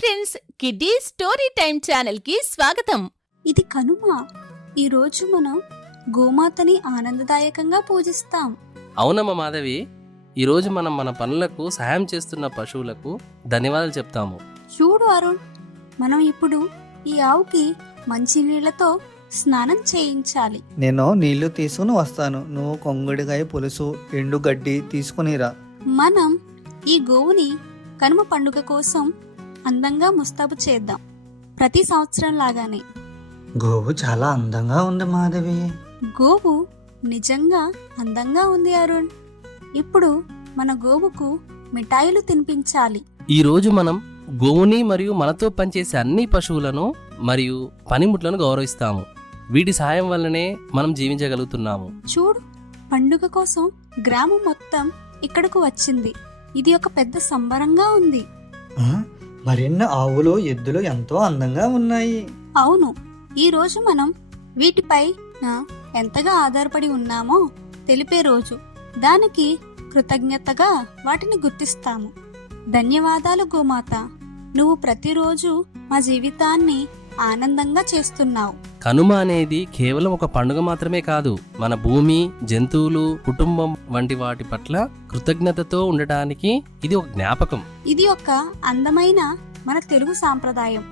Friends, kiddie story time channel కి స్వాగతం. ఇది కనుమ. ఈరోజు మనం గోమాతని ఆనందదాయకంగా పూజిస్తాం. అవునమ్మ మాధవి, ఈరోజు మనం మన పనులకు సహాయం చేస్తున్న పశువులకు ధన్యవాదాలు చెప్తాము. చూడు అరుణ్, మనం ఇప్పుడు ఈ ఆవుకి మంచి నీళ్లతో స్నానం చేయించాలి. నేను నీళ్లు తీసుకుని వస్తాను, నువ్వు కొంగుడికాయ పులుసు ఎండు గడ్డి తీసుకునిరా. మనం ఈ గోవుని కనుమ పండుగ కోసం అందంగా ముస్తాబు చేద్దాం, ప్రతి సంవత్సరం లాగానే. గోవు చాలా అందంగా ఉంది మాధవి. గోవు నిజంగా అందంగా ఉంది అరుణ్. ఇప్పుడు మన గోవుకు మిఠాయిలు తినిపించాలి. ఈ రోజు మనం గోవుని మరియు మనతో పనిచేసే అన్ని పశువులను మరియు పనిముట్లను గౌరవిస్తాము. వీటి సహాయం వల్లనే మనం జీవించగలుగుతున్నాము. చూడు, పండుగ కోసం గ్రామం మొత్తం ఇక్కడకు వచ్చింది. ఇది ఒక పెద్ద సంబరంగా ఉంది. మరిన్ని ఆవులు ఎద్దులు ఎంతో అందంగా ఉన్నాయి. అవును, ఈ రోజు మనం వీటిపై ఎంతగా ఆధారపడి ఉన్నామో తెలిపే రోజు. దానికి కృతజ్ఞతగా వాటిని గుర్తిస్తాము. ధన్యవాదాలు గోమాత, నువ్వు ప్రతిరోజు మా జీవితాన్ని ఆనందంగా చేస్తున్నావు. కనుమ అనేది కేవలం ఒక పండుగ మాత్రమే కాదు, మన భూమి, జంతువులు, కుటుంబం వంటి వాటి పట్ల కృతజ్ఞతతో ఉండటానికి ఇది ఒక జ్ఞాపకం. ఇది ఒక అందమైన మన తెలుగు సాంప్రదాయం.